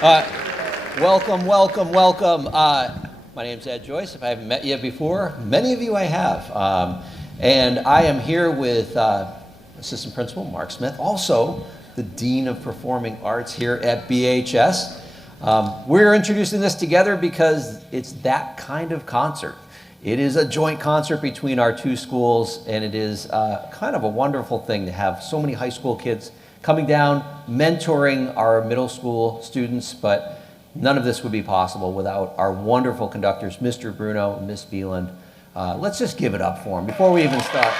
Uh, welcome, welcome, welcome. My name's Ed Joyce. If I haven't met you before, many of you I have. And I am here with Assistant Principal Mark Smith, also the Dean of Performing Arts here at BHS. We're introducing this together because it's that kind of concert. It is a joint concert between our two schools, and it is kind of a wonderful thing to have so many high school kids coming down, mentoring our middle school students, but none of this would be possible without our wonderful conductors, Mr. Bruno and Miss Beeland. Let's just give it up for them before we even start.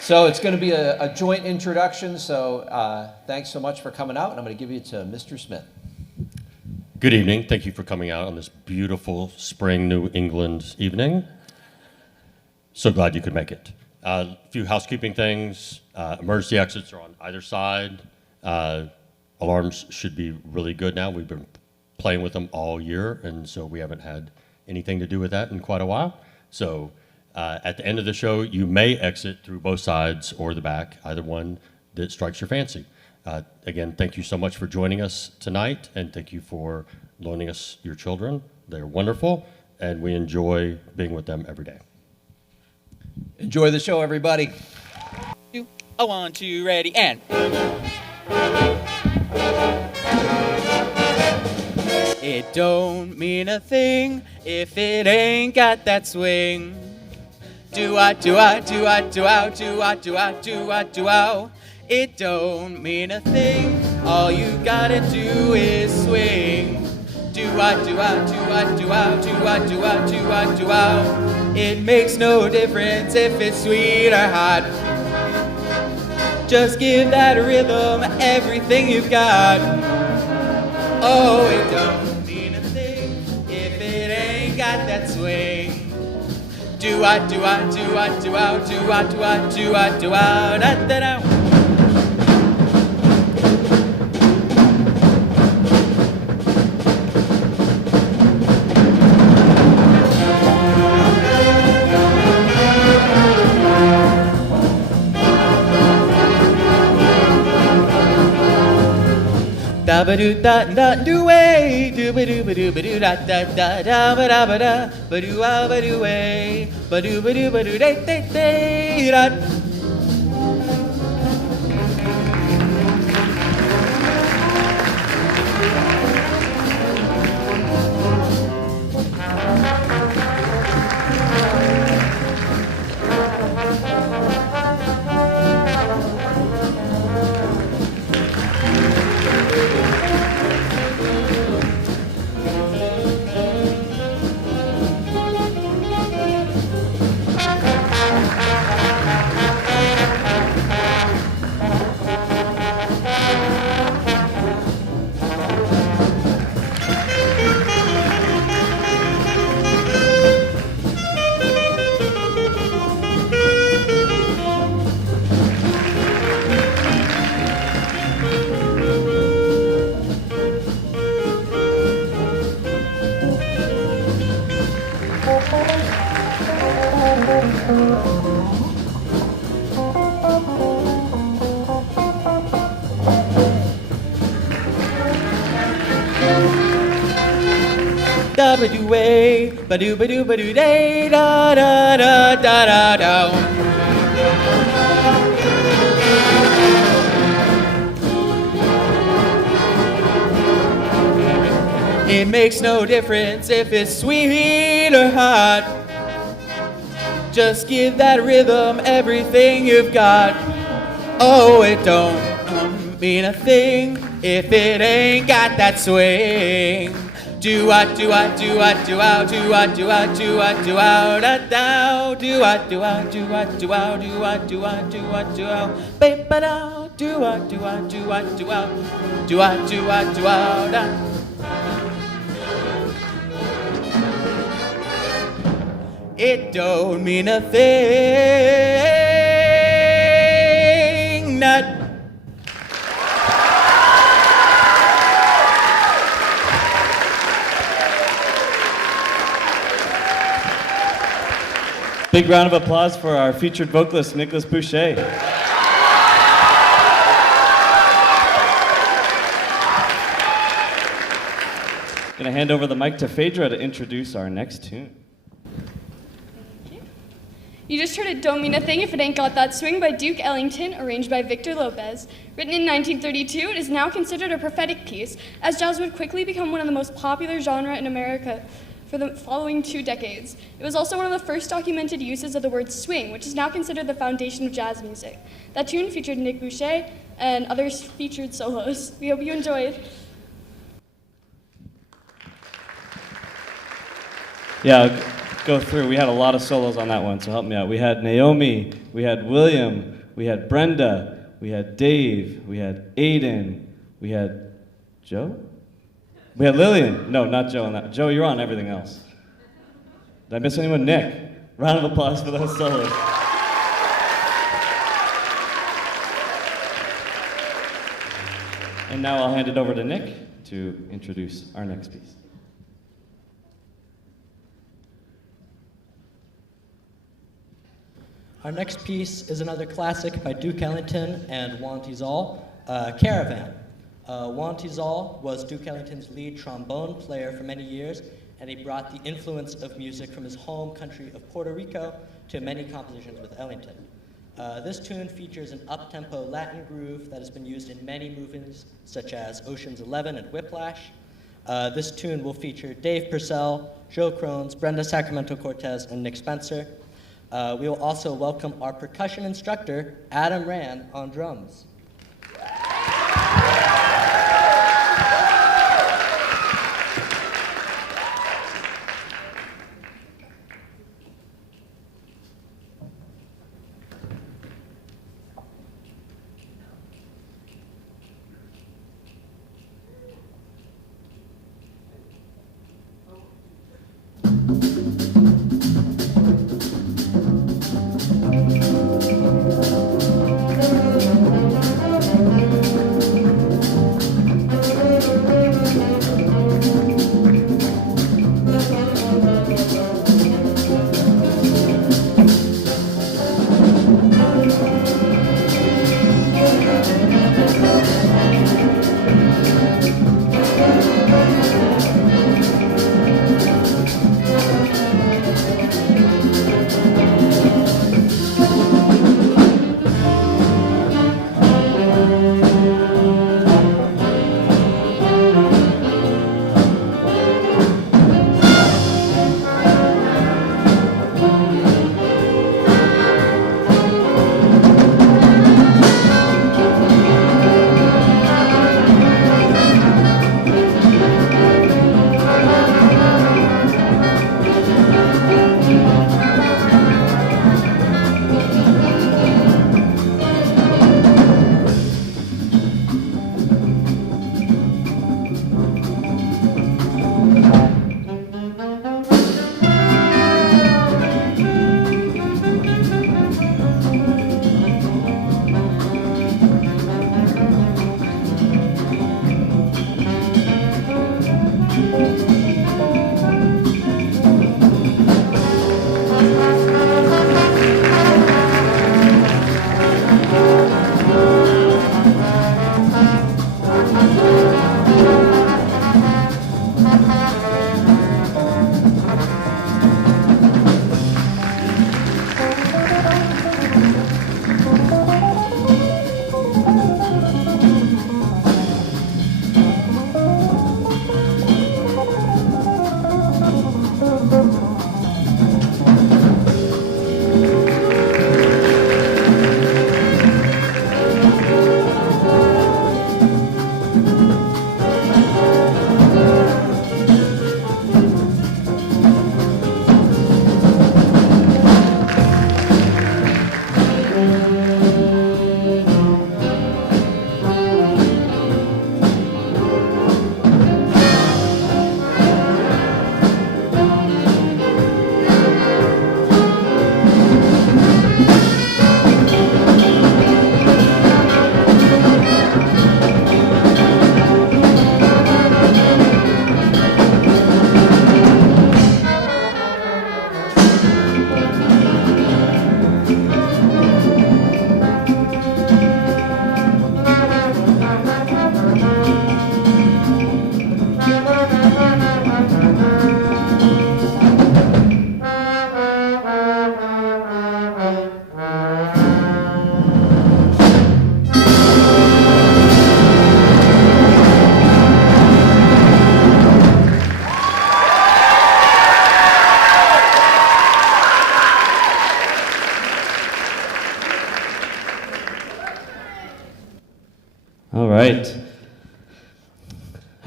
So it's going to be a joint introduction, so thanks so much for coming out, and I'm going to give you to Mr. Smith. Good evening. Thank you for coming out on this beautiful spring New England evening. So glad you could make it. A few housekeeping things. Emergency exits are on either side. Alarms should be really good now. We've been playing with them all year, and so we haven't had anything to do with that in quite a while. So at the end of the show, you may exit through both sides or the back, either one that strikes your fancy. Again, thank you so much for joining us tonight, and thank you for loaning us your children. They're wonderful, and we enjoy being with them every day. Enjoy the show, everybody. A 1, 2, ready, and. It don't mean a thing if it ain't got that swing. Do-ah, do-ah, do-ah, do-ah, do-ah, do-ah, do-ah, do-ah. It don't mean a thing, all you gotta do is swing. Do-ah, do-ah, do-ah, do-ah, do-ah, do-ah, do-ah, do-ah. It makes no difference if it's sweet or hot. Just give that rhythm everything you've got. Oh, it don't mean a thing if it ain't got that swing. Do-ah, do-ah, do-ah, do-ah, do-ah, do-ah, do-ah, do-ah, da-da-da. Da ba do da da do way do ba do da da da da ba da ba do ba do way ba do day day day da. Da ba do way ba do day da da da da da da. It makes no difference if it's sweet or hot. Just give that rhythm everything you've got. Oh, it don't mean a thing if it ain't got that swing. Do-ah, do-ah, do-ah, do-ah, do-ah, do-ah, do-ah, do-ah, da-da. Do-ah, do-ah, do-ah, do-ah, do-ah, do-ah, do-ah, do-ah. Ba-ba-da. Do-ah, do-ah, do-ah, do-ah, do-ah, do-ah, do-ah, da. It don't mean a thing, not. Big round of applause for our featured vocalist, Nicholas Boucher. Gonna hand over the mic to Phaedra to introduce our next tune. You just heard It Don't Mean a Thing If It Ain't Got That Swing by Duke Ellington, arranged by Victor Lopez. Written in 1932, it is now considered a prophetic piece, as jazz would quickly become one of the most popular genres in America for the following 2 decades. It was also one of the first documented uses of the word swing, which is now considered the foundation of jazz music. That tune featured Nick Boucher and others featured solos. We hope you enjoyed. Yeah, go through. We had a lot of solos on that one, so help me out. We had Naomi, we had William, we had Brenda, we had Dave, we had Aiden, we had Joe? We had Lillian. No, not Joe on that. Joe, you're on everything else. Did I miss anyone? Nick. Round of applause for those solos. And now I'll hand it over to Nick to introduce our next piece. Our next piece is another classic by Duke Ellington and Juan Tizol, Caravan. Juan Tizol was Duke Ellington's lead trombone player for many years, and he brought the influence of music from his home country of Puerto Rico to many compositions with Ellington. This tune features an up-tempo Latin groove that has been used in many movies, such as Ocean's 11 and Whiplash. This tune will feature Dave Purcell, Joe Crones, Brenda Sacramento-Cortez, and Nick Spencer. We will also welcome our percussion instructor, Adam Rand, on drums.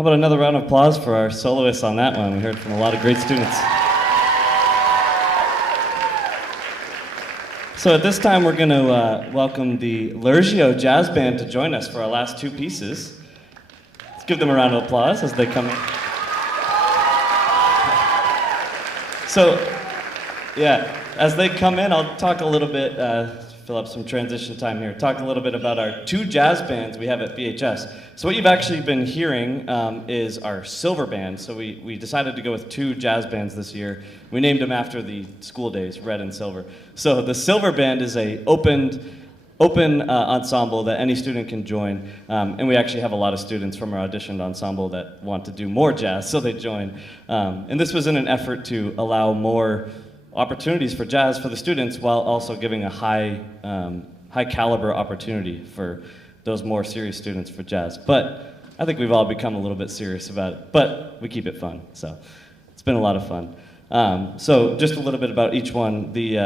about another round of applause for our soloists on that one? We heard from a lot of great students. So at this time, we're going to welcome the Lurgio Jazz Band to join us for our last two pieces. Let's give them a round of applause as they come in. So, yeah, as they come in, I'll talk a little bit, fill up some transition time here, talk a little bit about our two jazz bands we have at BHS. So what you've actually been hearing is our silver band. So we decided to go with two jazz bands this year. We named them after the school days, red and silver. So the silver band is a open ensemble that any student can join. And we actually have a lot of students from our auditioned ensemble that want to do more jazz, so they join. And this was in an effort to allow more opportunities for jazz for the students while also giving a high caliber opportunity for those more serious students for jazz. But I think we've all become a little bit serious about it, but we keep it fun, so it's been a lot of fun. So just a little bit about each one. The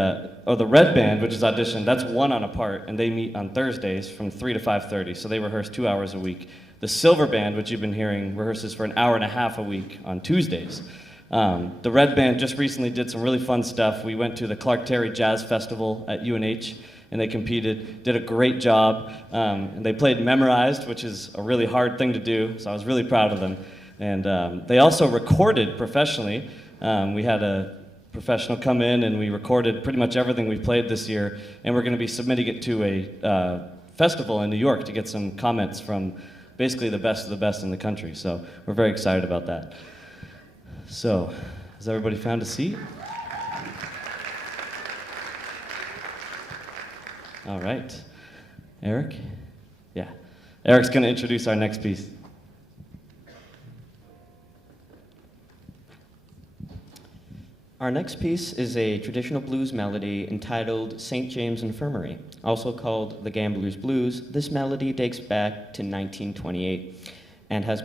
red band, which is auditioned, that's one on a part, and they meet on Thursdays from 3 to 5:30, so they rehearse 2 hours a week. The silver band, which you've been hearing, rehearses for an hour and a half a week on Tuesdays. The red band just recently did some really fun stuff. We went to the Clark Terry Jazz Festival at UNH, and they competed, did a great job, and they played memorized, which is a really hard thing to do, so I was really proud of them. And they also recorded professionally. We had a professional come in, and we recorded pretty much everything we played this year, and we're going to be submitting it to a festival in New York to get some comments from basically the best of the best in the country, so we're very excited about that. So, has everybody found a seat? All right. Eric? Yeah. Eric's going to introduce our next piece. Our next piece is a traditional blues melody entitled St. James Infirmary, also called the Gambler's Blues. This melody dates back to 1928 and has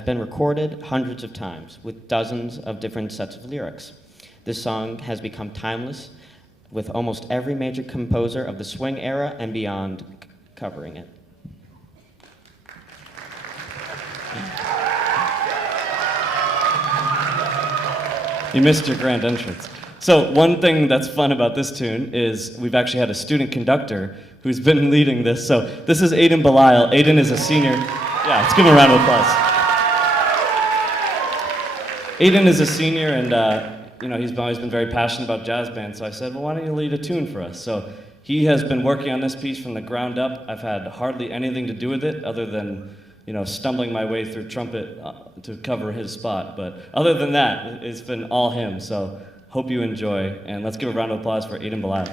been recorded hundreds of times with dozens of different sets of lyrics. This song has become timeless, with almost every major composer of the swing era and beyond covering it. You missed your grand entrance. So one thing that's fun about this tune is we've actually had a student conductor who's been leading this. So this is Aiden Belisle. Aiden is a senior. Yeah, let's give him a round of applause. Aiden is a senior, and he's always been very passionate about jazz bands. So I said, well, why don't you lead a tune for us? So he has been working on this piece from the ground up. I've had hardly anything to do with it other than stumbling my way through trumpet to cover his spot. But other than that, it's been all him. So hope you enjoy, and let's give a round of applause for Aiden Belisle.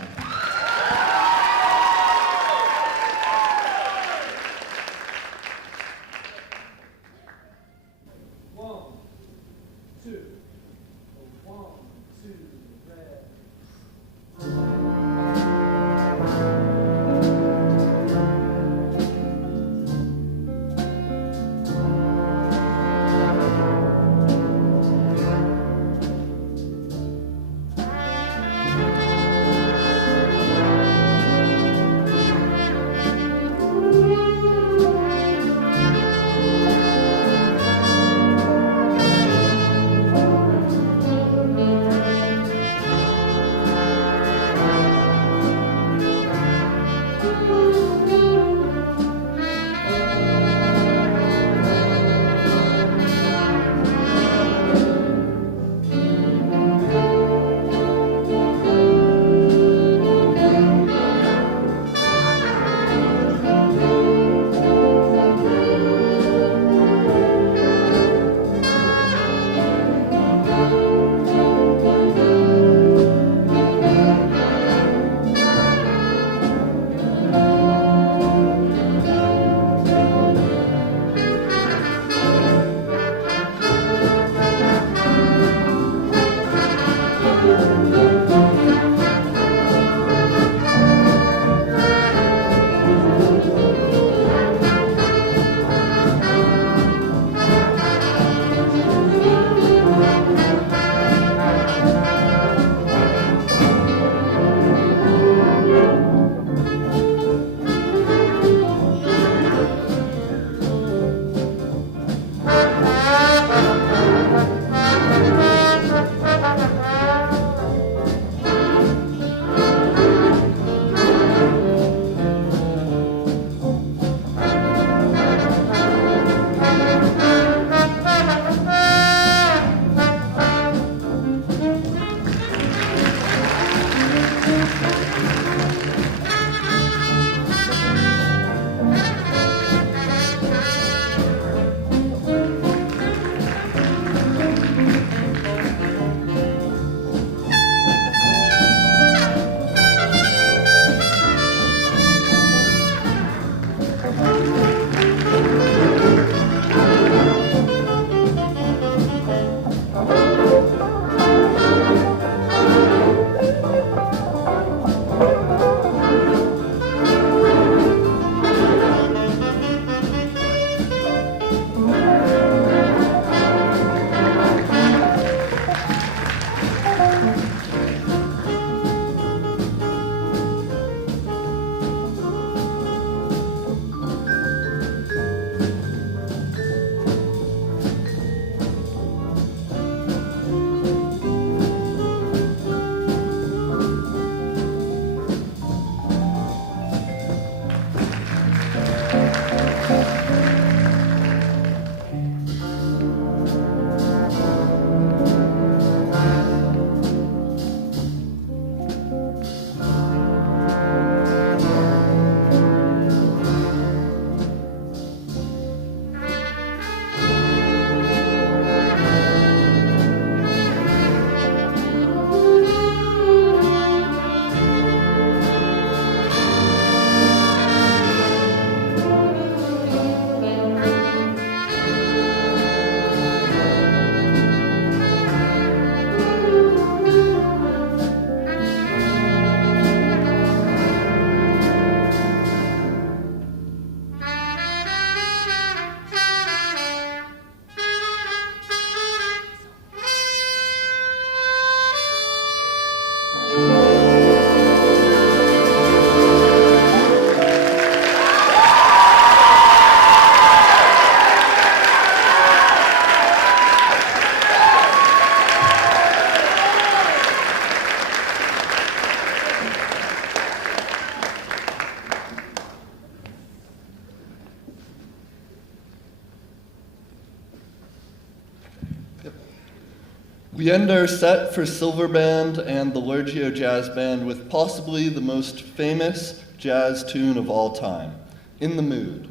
We end our set for Silver Band and the Lurgio Jazz Band with possibly the most famous jazz tune of all time, In the Mood.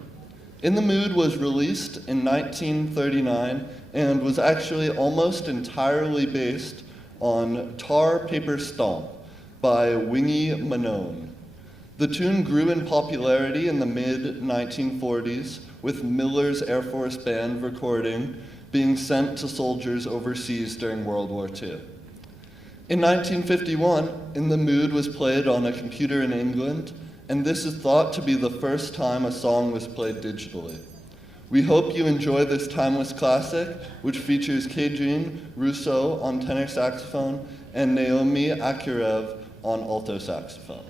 In the Mood was released in 1939 and was actually almost entirely based on Tar Paper Stomp by Wingy Manone. The tune grew in popularity in the mid-1940s, with Miller's Air Force Band recording being sent to soldiers overseas during World War II. In 1951, In the Mood was played on a computer in England, and this is thought to be the first time a song was played digitally. We hope you enjoy this timeless classic, which features Kadrine Rousseau on tenor saxophone and Naomi Akurev on alto saxophone.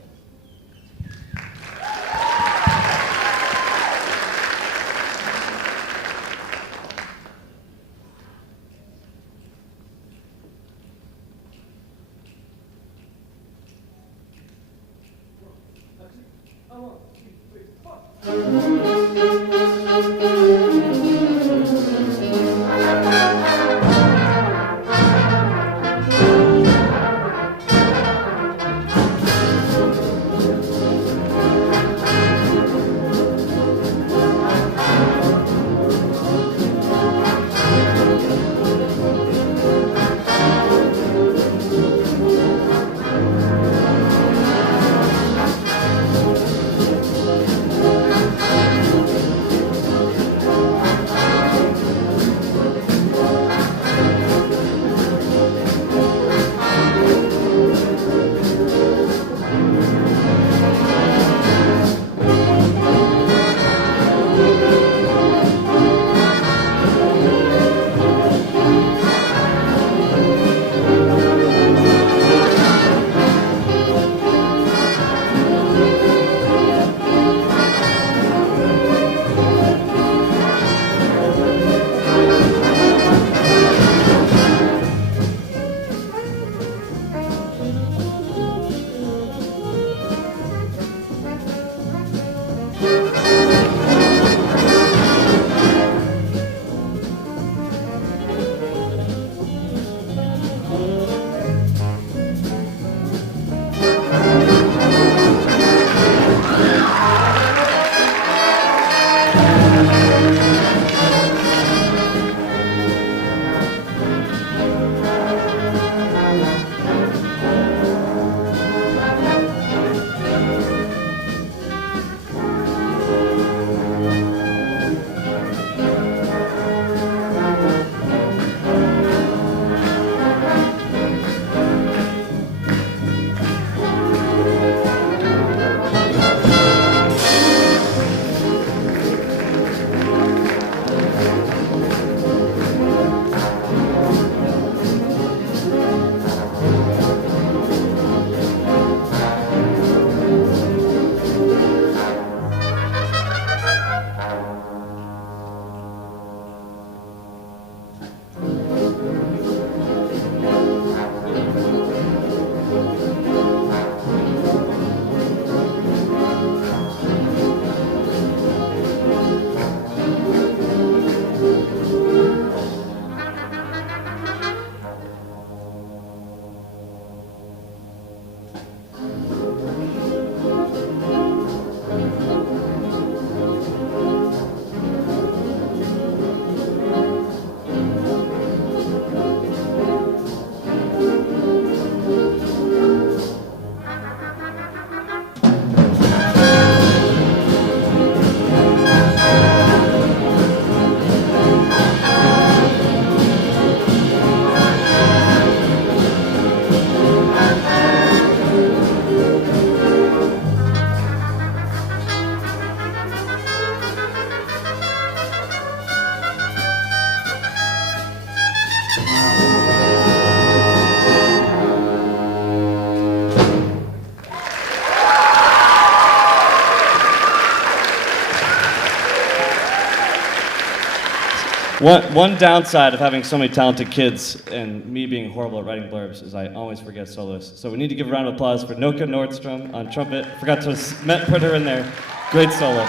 One downside of having so many talented kids and me being horrible at writing blurbs is I always forget soloists. So we need to give a round of applause for Noka Nordstrom on trumpet. Forgot to put her in there. Great solo.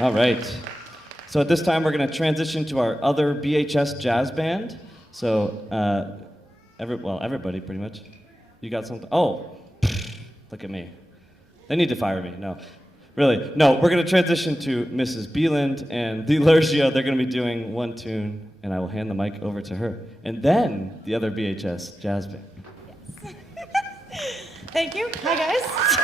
All right. So at this time, we're going to transition to our other BHS jazz band. So everybody pretty much. You got something? Oh, look at me. They need to fire me. No, really. No, we're going to transition to Mrs. Beeland and the Lurgio. They're going to be doing one tune, and I will hand the mic over to her. And then the other BHS jazz band. Yes. Thank you. Hi, guys.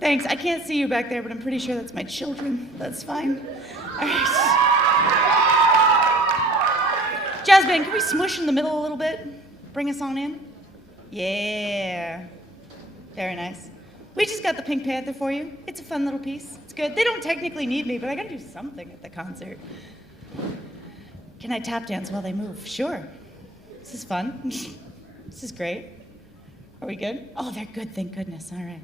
Thanks. I can't see you back there, but I'm pretty sure that's my children. That's fine. All right. Jazz band, can we smush in the middle a little bit? Bring us on in. Yeah. Very nice. We just got the Pink Panther for you. It's a fun little piece. It's good. They don't technically need me, but I gotta do something at the concert. Can I tap dance while they move? Sure. This is fun. This is great. Are we good? Oh, they're good, thank goodness. All right.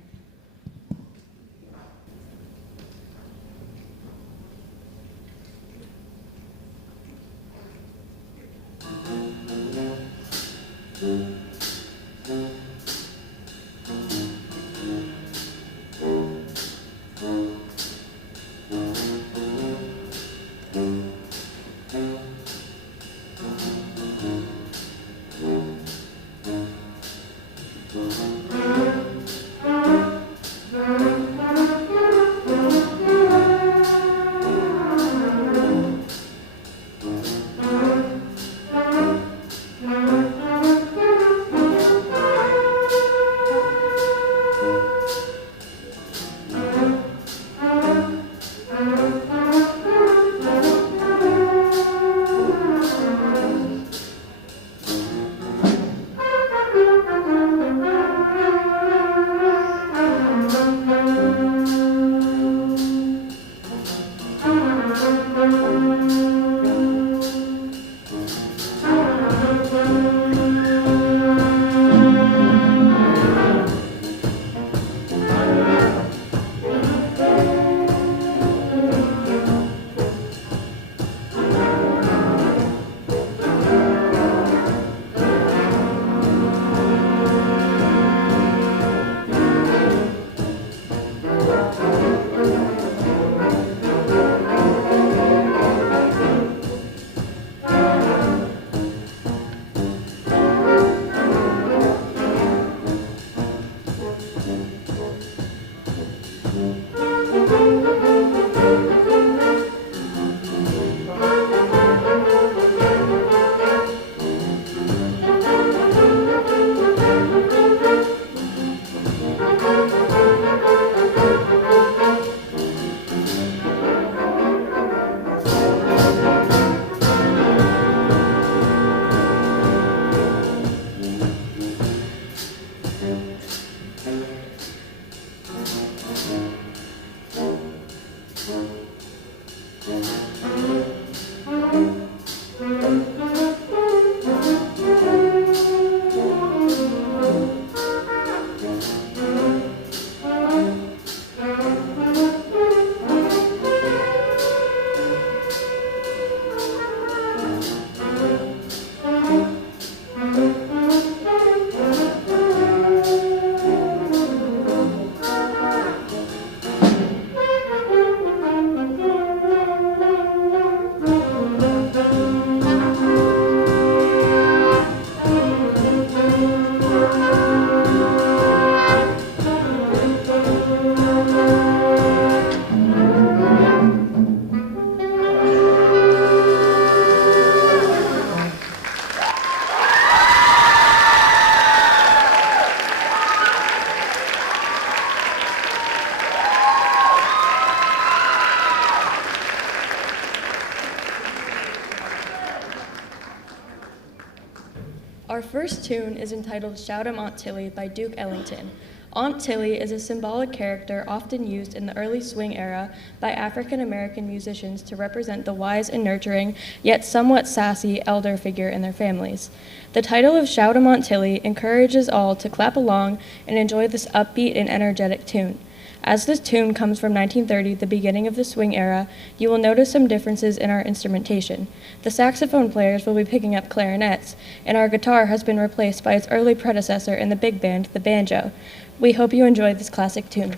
Our first tune is entitled Shout 'em Aunt Tilly by Duke Ellington. Aunt Tilly is a symbolic character often used in the early swing era by African American musicians to represent the wise and nurturing, yet somewhat sassy, elder figure in their families. The title of Shout 'em Aunt Tilly encourages all to clap along and enjoy this upbeat and energetic tune. As this tune comes from 1930, the beginning of the swing era, you will notice some differences in our instrumentation. The saxophone players will be picking up clarinets, and our guitar has been replaced by its early predecessor in the big band, the banjo. We hope you enjoy this classic tune.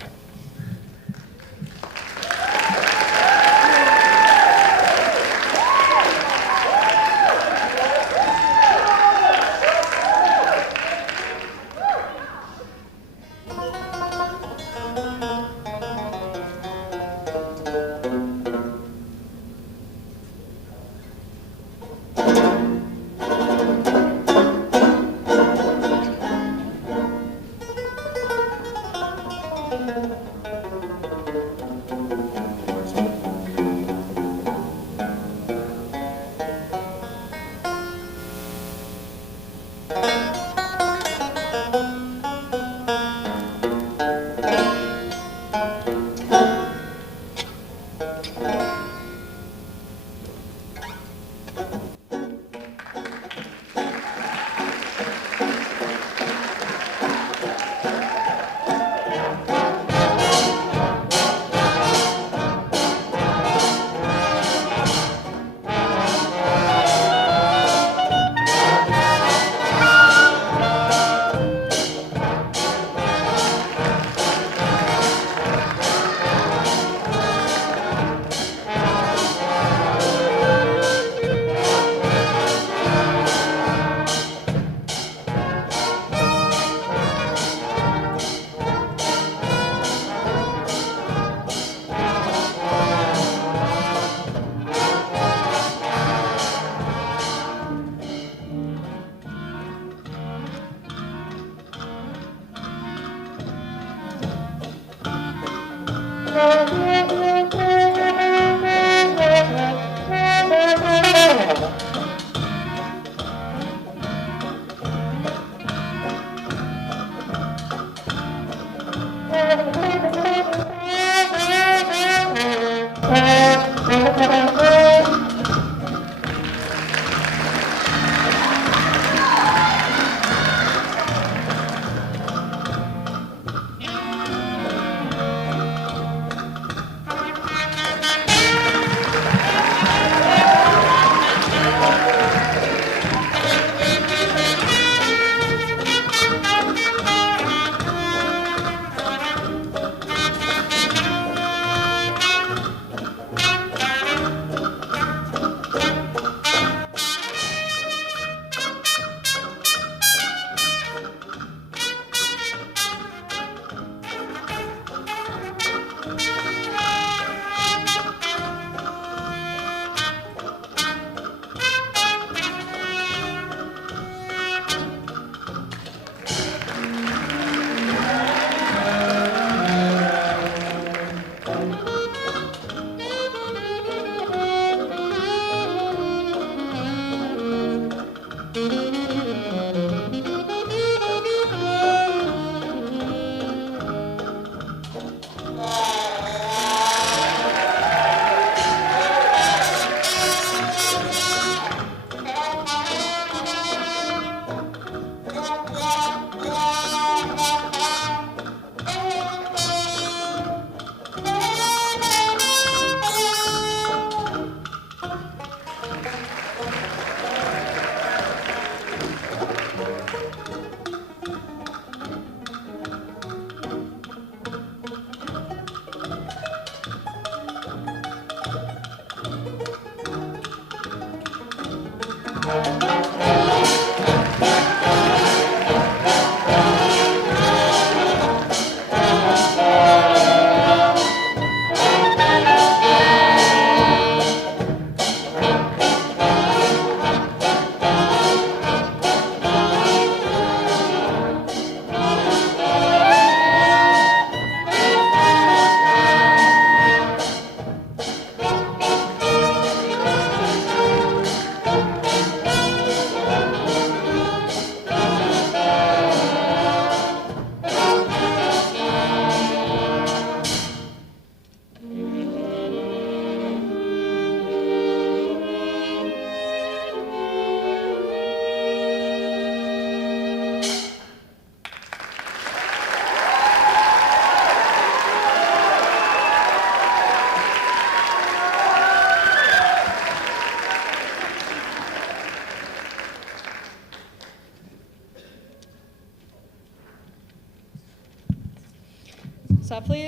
Softly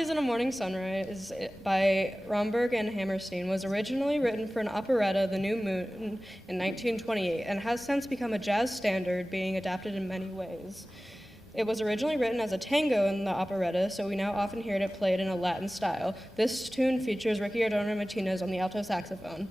as in a Morning Sunrise by Romberg and Hammerstein was originally written for an operetta, The New Moon, in 1928, and has since become a jazz standard, being adapted in many ways. It was originally written as a tango in the operetta, so we now often hear it played in a Latin style. This tune features Ricky Ardona Martinez on the alto saxophone.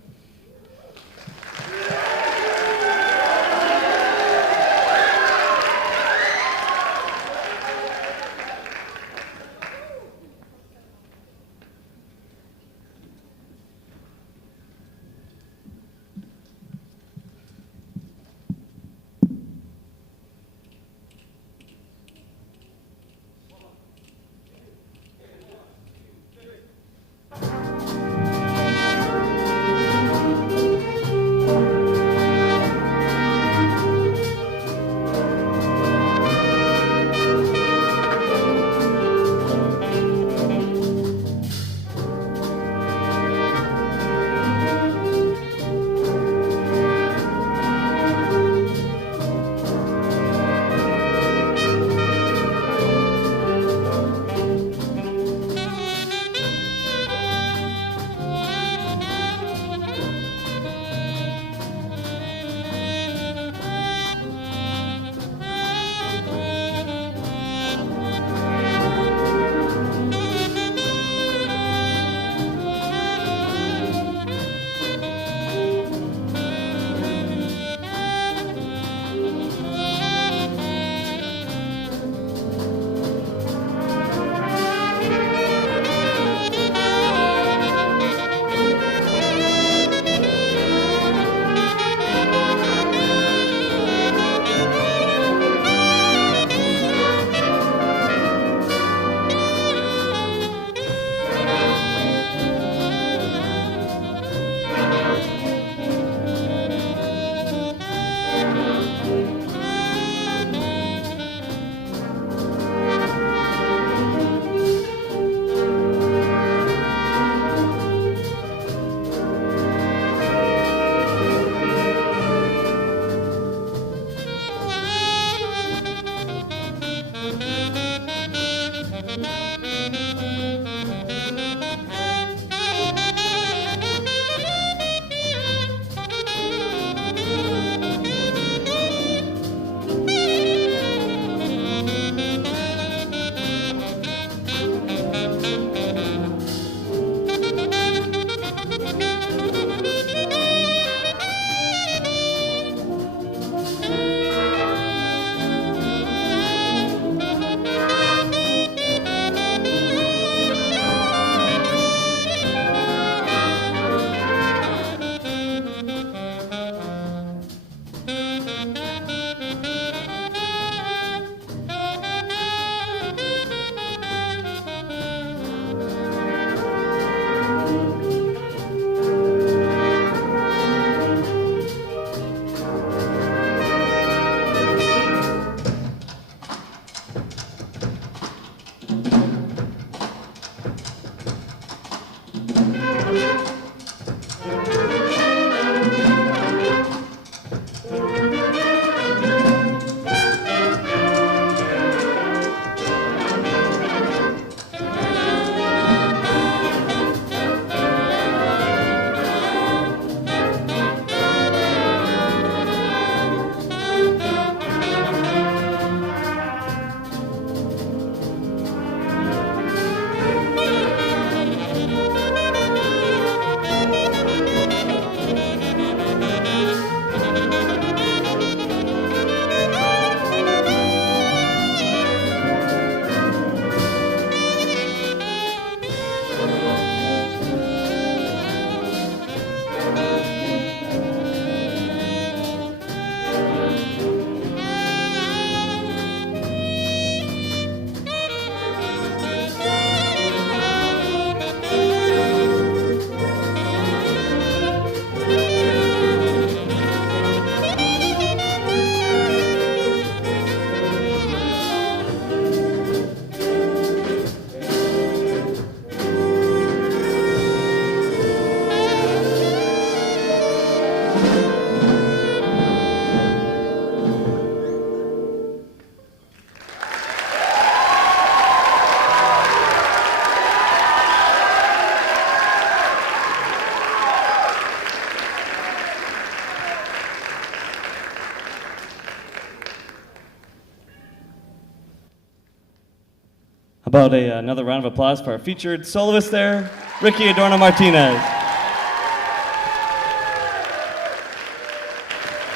about another round of applause for our featured soloist there, Ricky Adorno Martinez.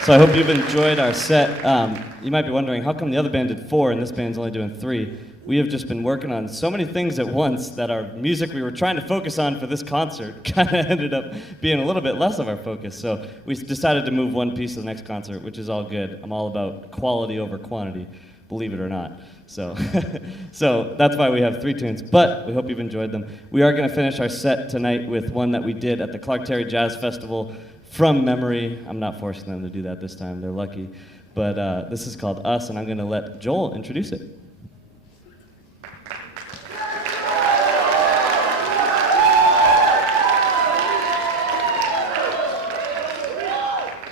So I hope you've enjoyed our set. You might be wondering, how come the other band did 4 and this band's only doing 3? We have just been working on so many things at once that our music we were trying to focus on for this concert kind of ended up being a little bit less of our focus. So we decided to move one piece to the next concert, which is all good. I'm all about quality over quantity, believe it or not. So, so that's why we have 3 tunes, but we hope you've enjoyed them. We are going to finish our set tonight with one that we did at the Clark Terry Jazz Festival from memory. I'm not forcing them to do that this time, they're lucky. But this is called Us, and I'm going to let Joel introduce it.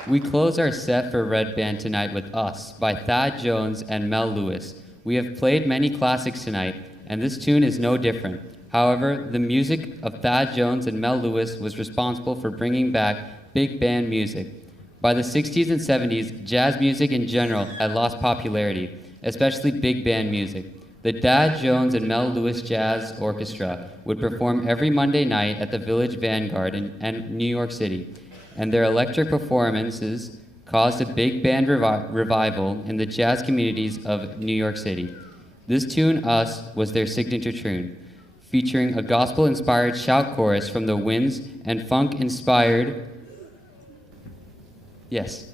We close our set for Red Band tonight with Us by Thad Jones and Mel Lewis. We have played many classics tonight, and this tune is no different. However, the music of Thad Jones and Mel Lewis was responsible for bringing back big band music. By the 60s and 70s, jazz music in general had lost popularity, especially big band music. The Thad Jones and Mel Lewis Jazz Orchestra would perform every Monday night at the Village Vanguard in New York City, and their electric performances caused a big band revival in the jazz communities of New York City. This tune, Us, was their signature tune, featuring a gospel-inspired shout chorus from the Winds and funk-inspired... Yes.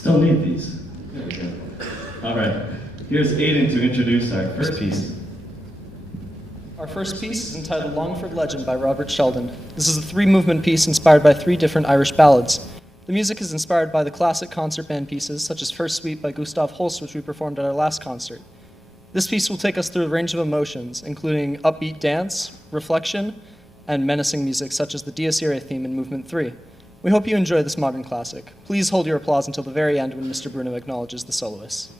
Still need these. There we go. All right. Here's Aiden to introduce our first piece. Our first piece is entitled Longford Legend by Robert Sheldon. This is a three-movement piece inspired by three different Irish ballads. The music is inspired by the classic concert band pieces, such as First Suite by Gustav Holst, which we performed at our last concert. This piece will take us through a range of emotions, including upbeat dance, reflection, and menacing music, such as the Dies Irae theme in Movement 3. We hope you enjoy this modern classic. Please hold your applause until the very end when Mr. Bruno acknowledges the soloists.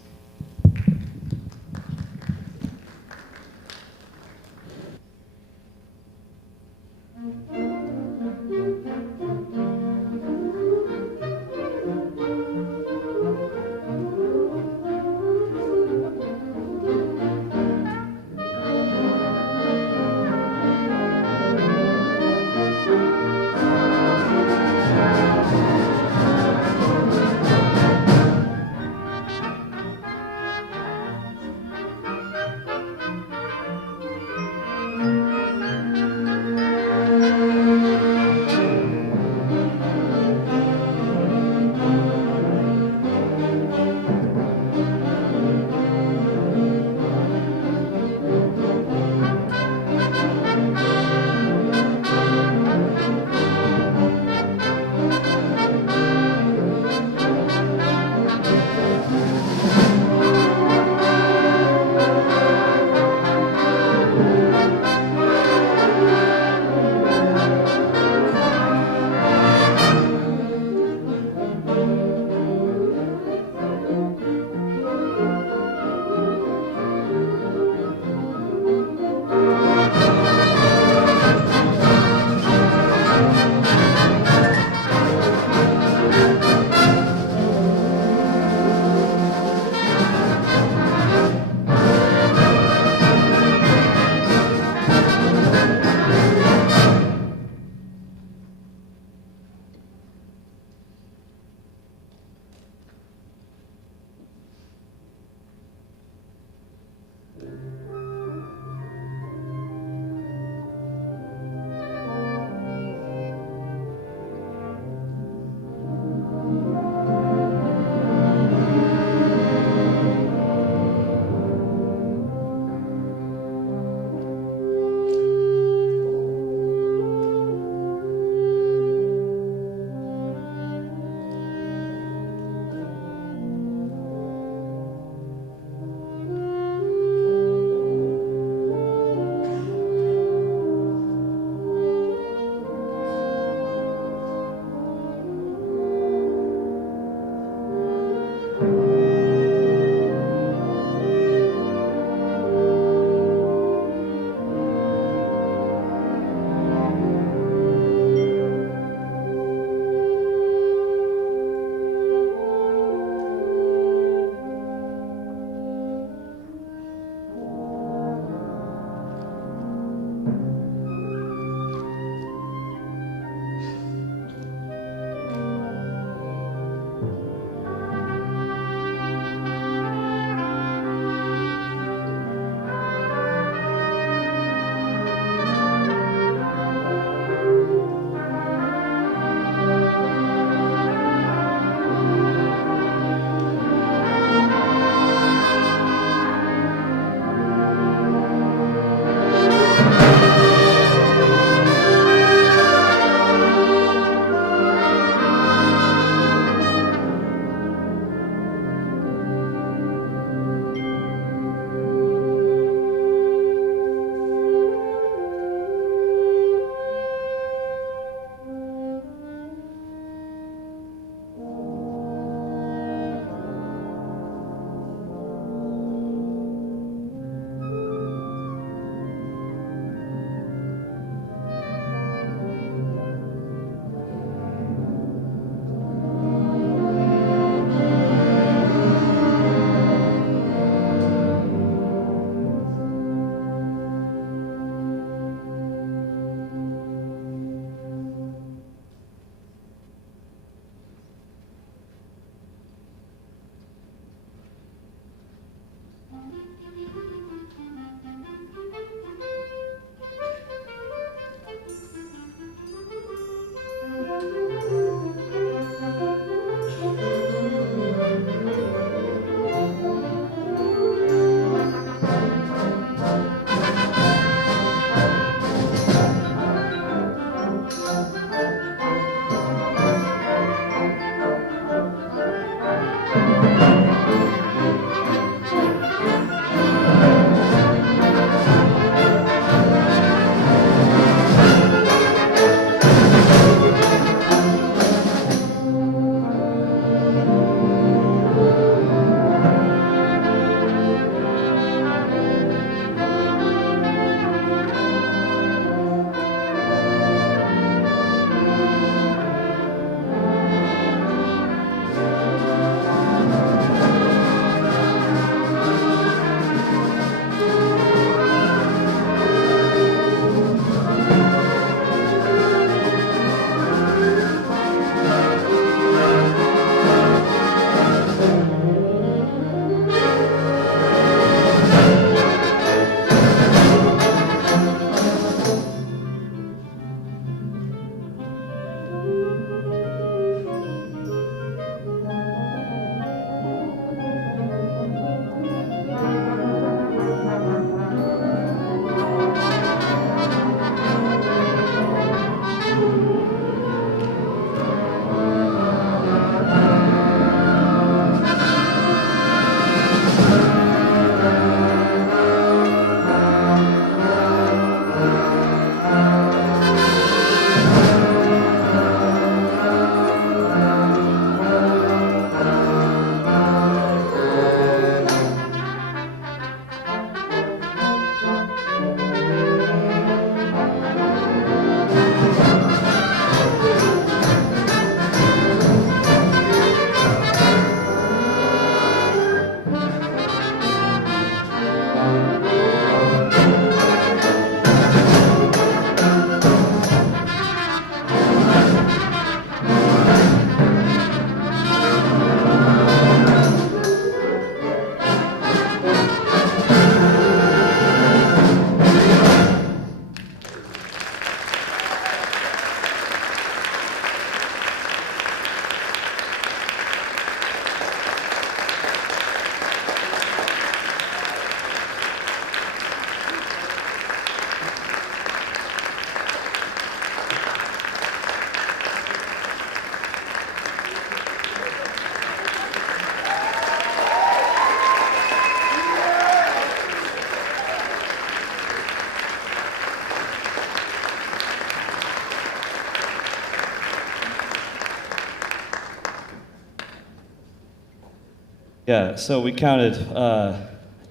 Yeah, so we counted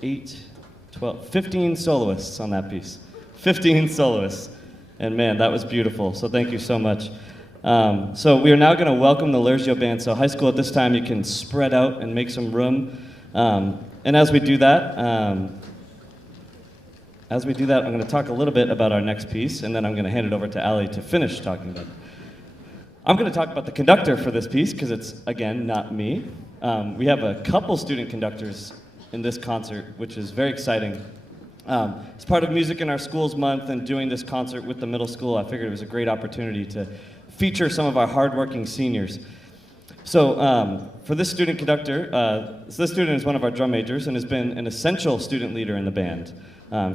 8, 12, 15 soloists on that piece. 15 soloists. And man, that was beautiful. So thank you so much. So we are now going to welcome the Lurgio band. So high school at this time, you can spread out and make some room. And as we do that, I'm going to talk a little bit about our next piece, and then I'm going to hand it over to Allie to finish talking about it. I'm going to talk about the conductor for this piece, because it's, again, not me. We have a couple student conductors in this concert, which is very exciting. As part of Music in Our Schools Month and doing this concert with the middle school, I figured it was a great opportunity to feature some of our hardworking seniors. So for this student conductor, this student is one of our drum majors and has been an essential student leader in the band.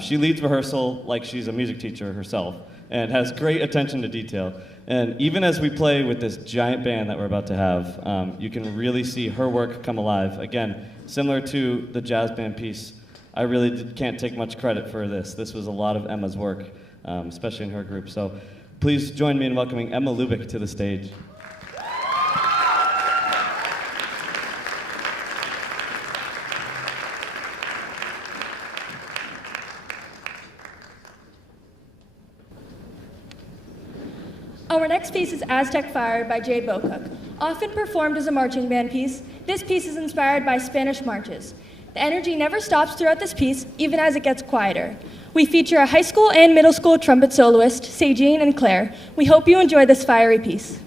She leads rehearsal like she's a music teacher herself and has great attention to detail. And even as we play with this giant band that we're about to have, you can really see her work come alive. Again, similar to the jazz band piece, I really can't take much credit for this. This was a lot of Emma's work, especially in her group. So please join me in welcoming Emma Lubick to the stage. Our next piece is Aztec Fire by Jay Bocook. Often performed as a marching band piece, this piece is inspired by Spanish marches. The energy never stops throughout this piece, even as it gets quieter. We feature a high school and middle school trumpet soloist, Sajine and Claire. We hope you enjoy this fiery piece.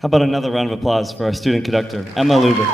How about another round of applause for our student conductor, Emma Lubin.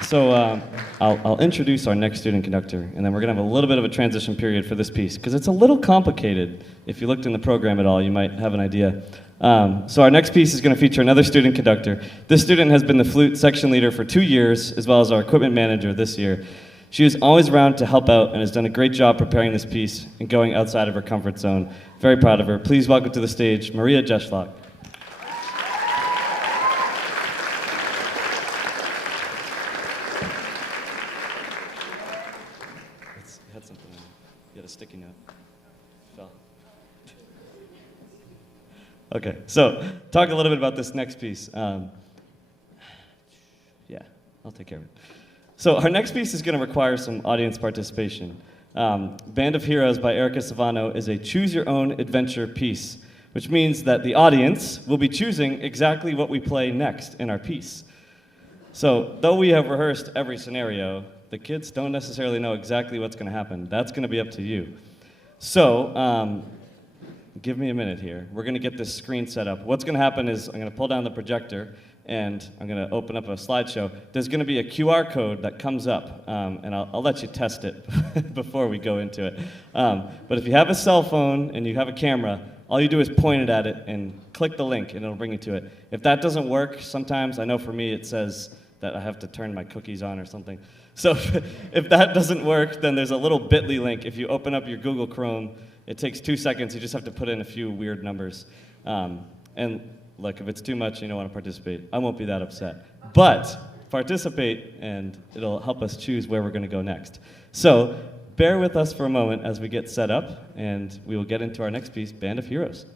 So I'll introduce our next student conductor, and then we're going to have a little bit of a transition period for this piece, because it's a little complicated. If you looked in the program at all, you might have an idea. So our next piece is going to feature another student conductor. This student has been the flute section leader for 2 years, as well as our equipment manager this year. She is always around to help out and has done a great job preparing this piece and going outside of her comfort zone. Very proud of her. Please welcome to the stage, Maria Jeschlock. You had something on. You had a sticky note. Fell. Okay, so talk a little bit about this next piece. Yeah, I'll take care of it. So our next piece is going to require some audience participation. Band of Heroes by Erica Savano is a choose-your-own-adventure piece, which means that the audience will be choosing exactly what we play next in our piece. So though we have rehearsed every scenario, the kids don't necessarily know exactly what's going to happen. That's going to be up to you. So give me a minute here. We're going to get this screen set up. What's going to happen is I'm going to pull down the projector, and I'm going to open up a slideshow. There's going to be a QR code that comes up, and I'll let you test it before we go into it. But if you have a cell phone and you have a camera, all you do is point it at it and click the link, and it'll bring you to it. If that doesn't work, sometimes, I know for me it says that I have to turn my cookies on or something. So if that doesn't work, then there's a little bit.ly link. If you open up your Google Chrome, it takes 2 seconds. You just have to put in a few weird numbers. And look, if it's too much and you don't want to participate, I won't be that upset. But participate, and it'll help us choose where we're going to go next. So bear with us for a moment as we get set up, and we will get into our next piece, Band of Heroes.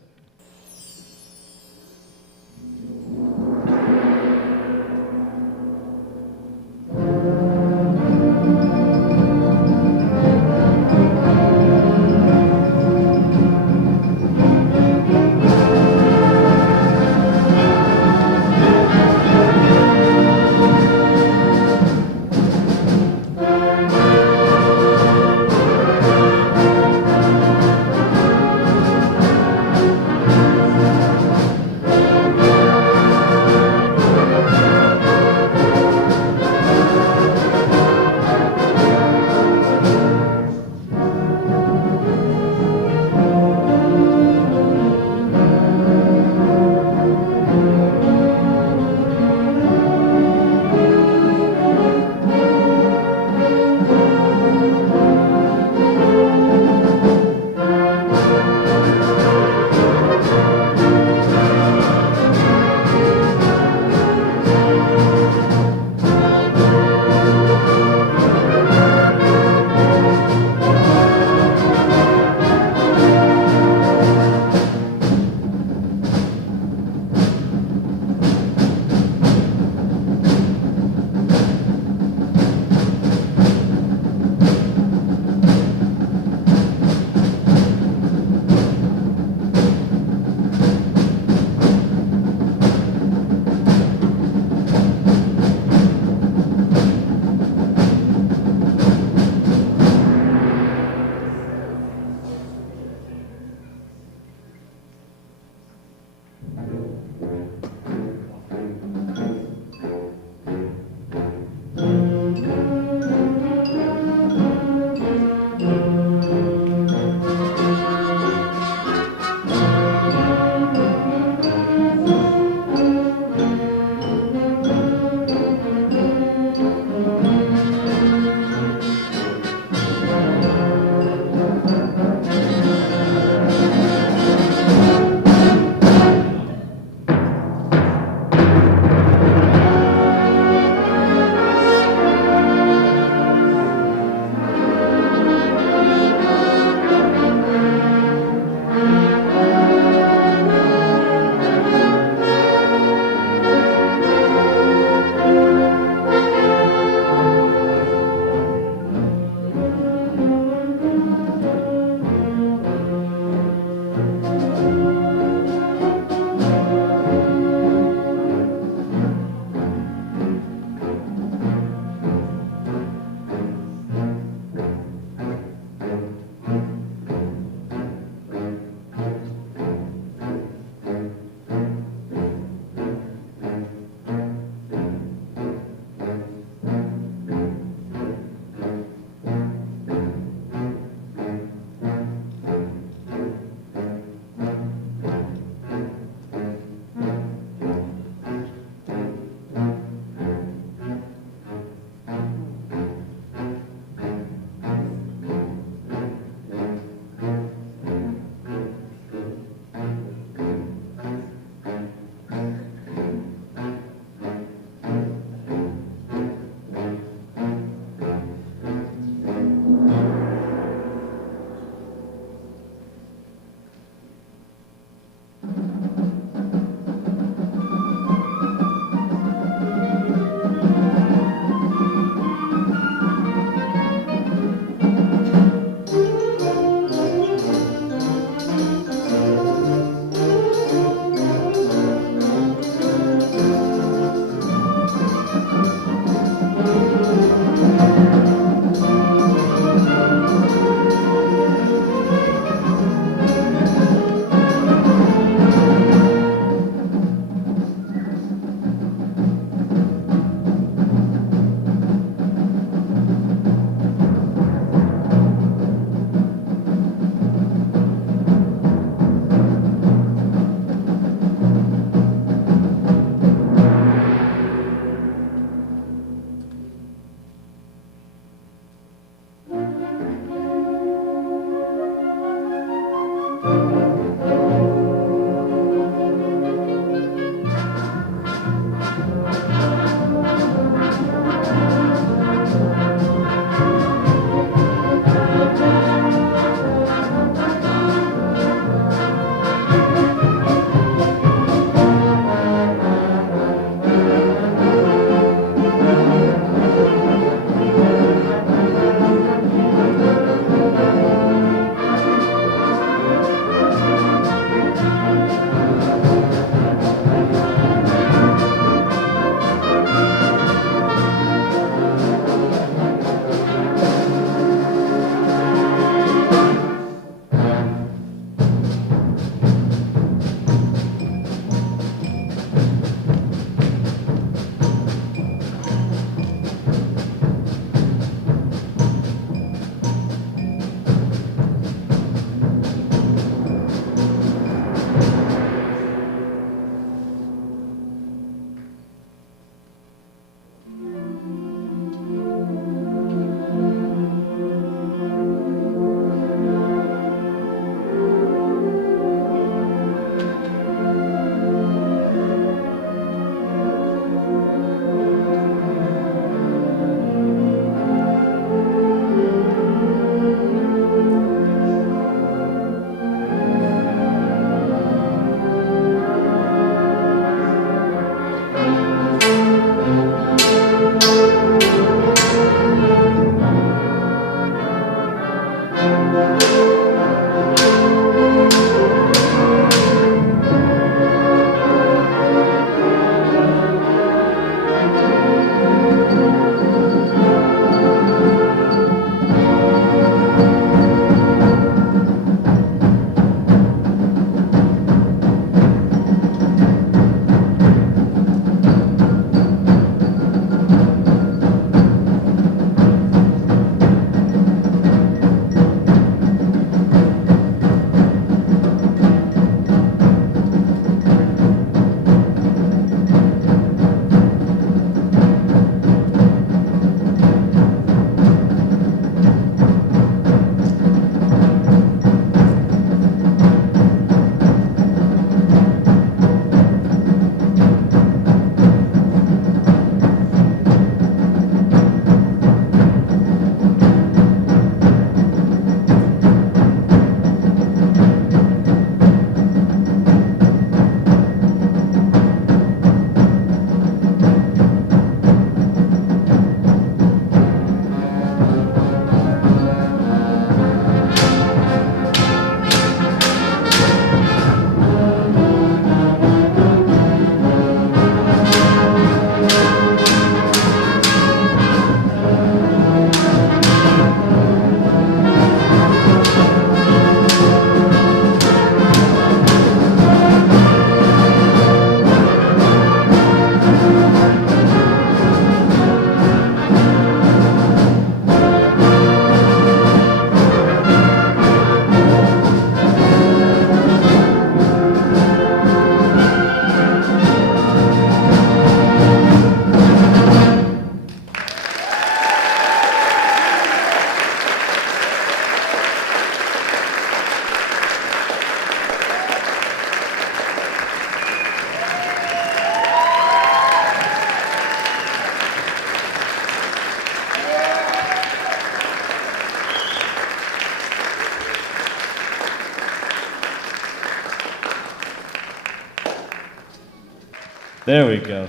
There we go.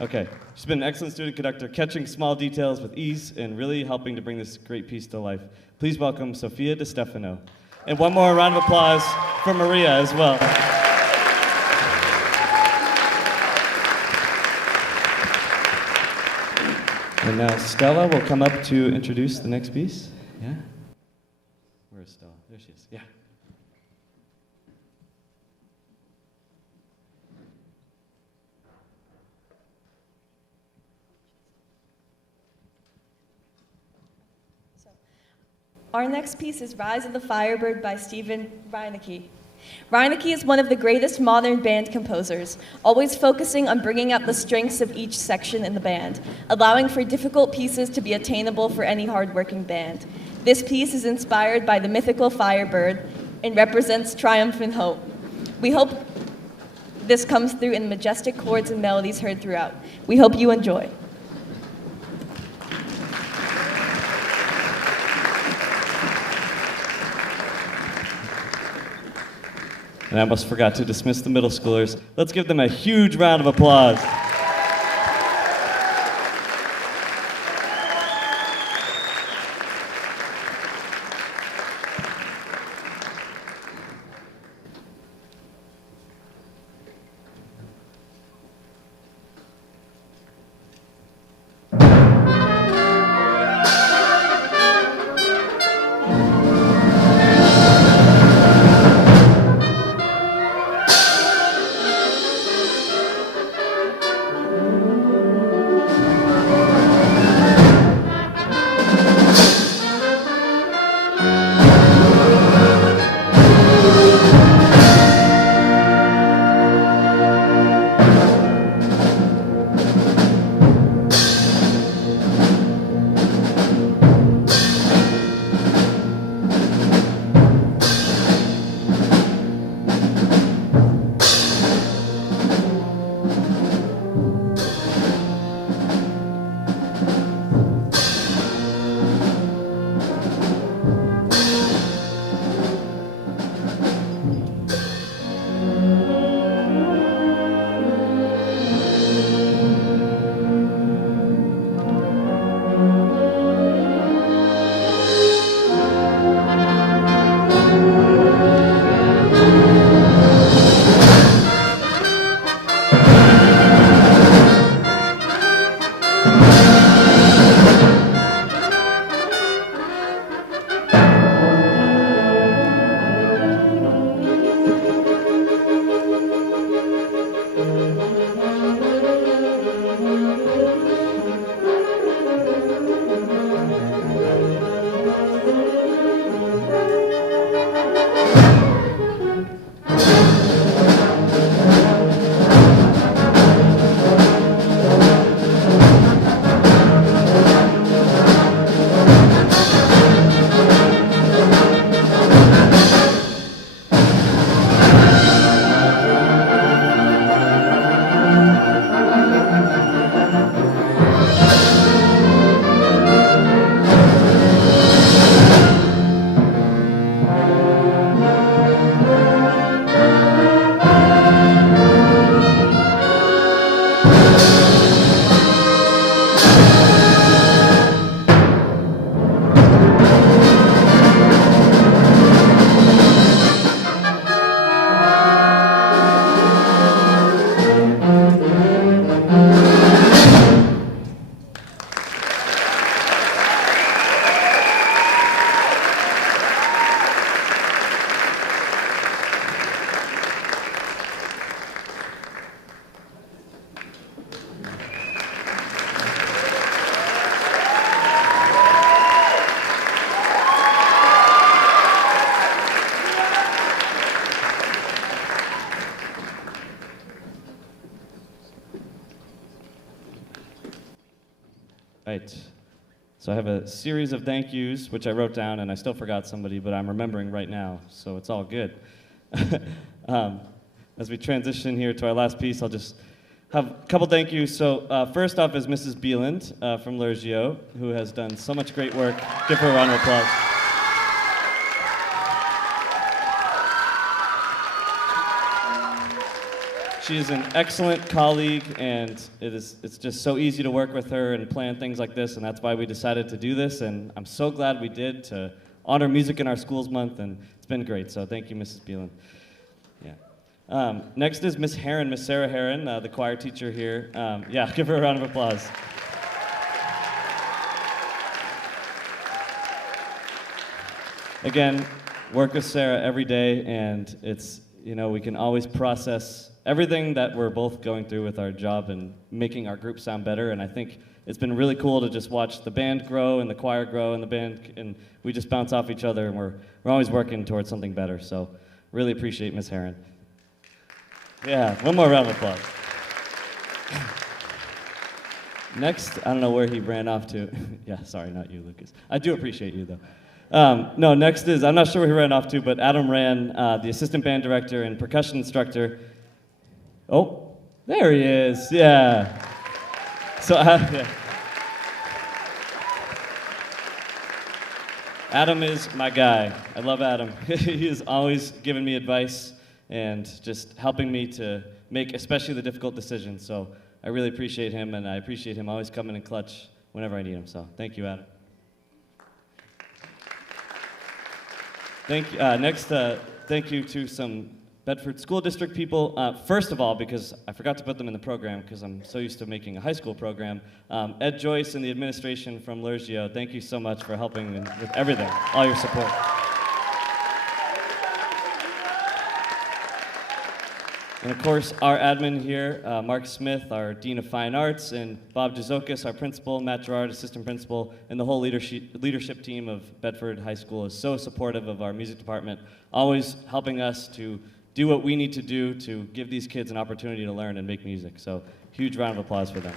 Okay. She's been an excellent student conductor, catching small details with ease and really helping to bring this great piece to life. Please welcome Sophia De Stefano. And one more round of applause for Maria as well. And now Stella will come up to introduce the next piece. Yeah? Where's Stella? There she is. Yeah. Our next piece is Rise of the Firebird by Stephen Reinecke. Reinecke is one of the greatest modern band composers, always focusing on bringing out the strengths of each section in the band, allowing for difficult pieces to be attainable for any hardworking band. This piece is inspired by the mythical Firebird and represents triumph and hope. We hope this comes through in the majestic chords and melodies heard throughout. We hope you enjoy. And I almost forgot to dismiss the middle schoolers. Let's give them a huge round of applause. Right. So I have a series of thank yous, which I wrote down, and I still forgot somebody, but I'm remembering right now, so it's all good. As we transition here to our last piece, I'll just have a couple thank yous. So first off is Mrs. Beeland from Lurgio, who has done so much great work. Give her a round of applause. She is an excellent colleague, and it's just so easy to work with her and plan things like this, and that's why we decided to do this, and I'm so glad we did to honor music in our schools month, and it's been great, so thank you, Mrs. Beelan. Yeah. Next is Miss Heron, Miss Sarah Heron, the choir teacher here. Yeah, give her a round of applause. Again, work with Sarah every day, and it's, we can always process everything that we're both going through with our job and making our group sound better, and I think it's been really cool to just watch the band grow and the choir grow and the band, and we just bounce off each other, and we're always working towards something better, so really appreciate Miss Heron. Yeah, one more round of applause. Next, I don't know where he ran off to. Yeah, sorry, not you, Lucas. I do appreciate you, though. No, next is, I'm not sure where he ran off to, but Adam Rand, the assistant band director and percussion instructor. Oh, there he is, yeah. So, yeah. Adam is my guy. I love Adam. He is always giving me advice and just helping me to make especially the difficult decisions. So I really appreciate him, and I appreciate him always coming in clutch whenever I need him. So thank you, Adam. Thank you to some Bedford School District people. First of all, because I forgot to put them in the program because I'm so used to making a high school program, Ed Joyce and the administration from Lurgio, thank you so much for helping with everything, all your support. And of course, our admin here, Mark Smith, our Dean of Fine Arts, and Bob Jazokis, our principal, Matt Gerard, assistant principal, and the whole leadership team of Bedford High School is so supportive of our music department, always helping us to do what we need to do to give these kids an opportunity to learn and make music. So huge round of applause for them.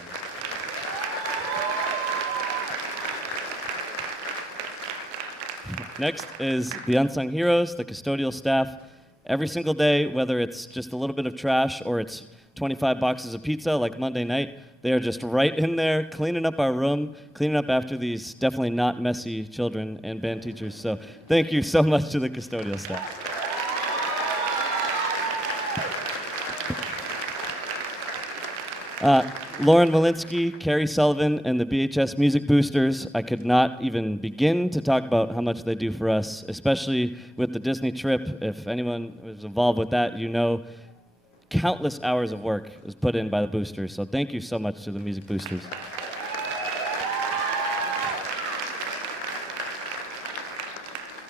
Next is the unsung heroes, the custodial staff. Every single day, whether it's just a little bit of trash or it's 25 boxes of pizza like Monday night, they are just right in there cleaning up our room, cleaning up after these definitely not messy children and band teachers. So thank you so much to the custodial staff. Lauren Walensky, Carrie Sullivan, and the BHS Music Boosters, I could not even begin to talk about how much they do for us, especially with the Disney trip. If anyone was involved with that, you know countless hours of work was put in by the boosters. So thank you so much to the Music Boosters.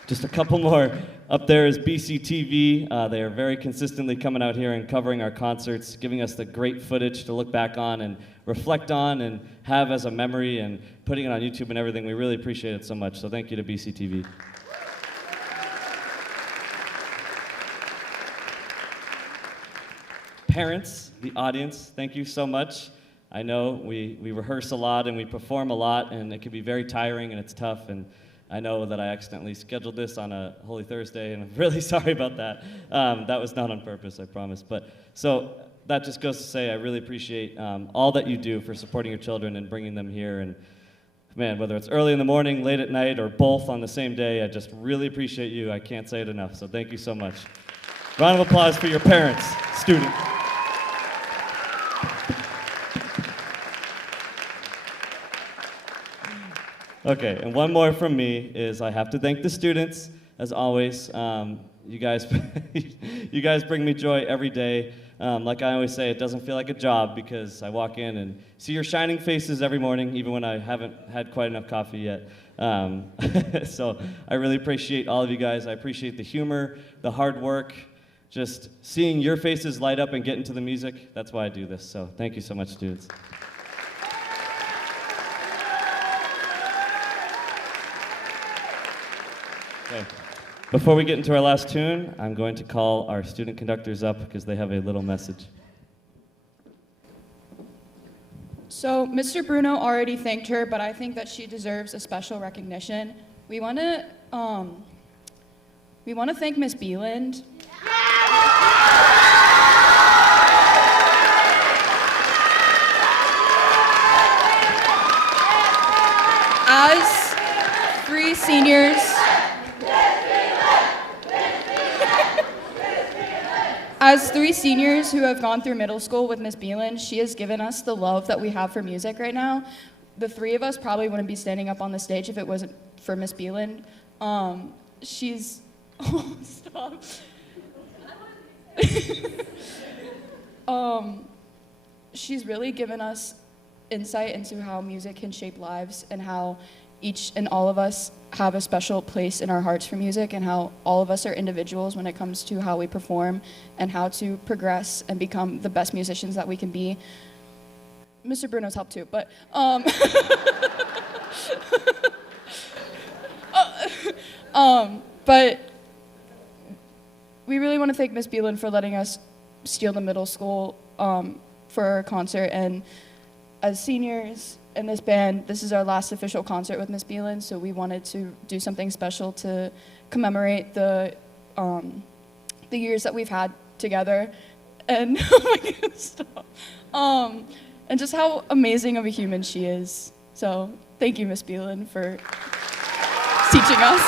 Just a couple more. Up there is BCTV. They are very consistently coming out here and covering our concerts, giving us the great footage to look back on and reflect on and have as a memory and putting it on YouTube and everything. We really appreciate it so much. So thank you to BCTV. Parents, the audience, thank you so much. I know we rehearse a lot and we perform a lot, and it can be very tiring and it's tough. And I know that I accidentally scheduled this on a Holy Thursday, and I'm really sorry about that. That was not on purpose, I promise. But so that just goes to say I really appreciate all that you do for supporting your children and bringing them here. And man, whether it's early in the morning, late at night, or both on the same day, I just really appreciate you. I can't say it enough, so thank you so much. Round of applause for your parents, students. Okay, and one more from me is I have to thank the students, as always. You guys bring me joy every day. Like I always say, it doesn't feel like a job because I walk in and see your shining faces every morning, even when I haven't had quite enough coffee yet. So I really appreciate all of you guys. I appreciate the humor, the hard work, just seeing your faces light up and get into the music. That's why I do this. So thank you so much, students. Okay. Before we get into our last tune, I'm going to call our student conductors up because they have a little message. So Mr. Bruno already thanked her, but I think that she deserves a special recognition. We want to thank Miss Beeland. As three seniors, As three seniors who have gone through middle school with Miss Beelan, she has given us the love that we have for music right now. The three of us probably wouldn't be standing up on the stage if it wasn't for Miss Beelan. She's... Oh, stop. She's really given us insight into how music can shape lives and how each and all of us have a special place in our hearts for music and how all of us are individuals when it comes to how we perform and how to progress and become the best musicians that we can be. Mr. Bruno's helped too, but but we really want to thank Miss Beelan for letting us steal the middle school for our concert. And as seniors in this band, this is our last official concert with Miss Beelan, so we wanted to do something special to commemorate the years that we've had together. And oh my God, stop. And just how amazing of a human she is. So thank you, Miss Beelan, for teaching us.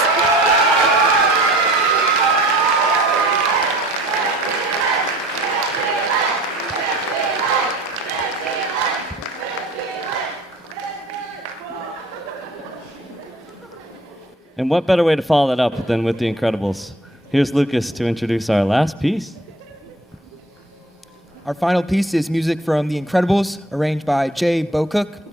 And what better way to follow that up than with The Incredibles? Here's Lucas to introduce our last piece. Our final piece is music from The Incredibles, arranged by Jay Bocook.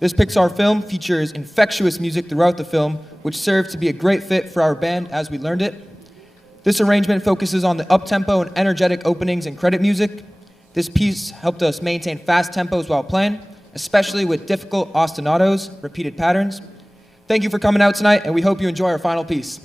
This Pixar film features infectious music throughout the film, which served to be a great fit for our band as we learned it. This arrangement focuses on the uptempo and energetic openings and credit music. This piece helped us maintain fast tempos while playing, especially with difficult ostinatos, repeated patterns. Thank you for coming out tonight, and we hope you enjoy our final piece.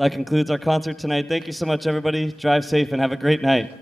That concludes our concert tonight. Thank you so much, everybody. Drive safe and have a great night.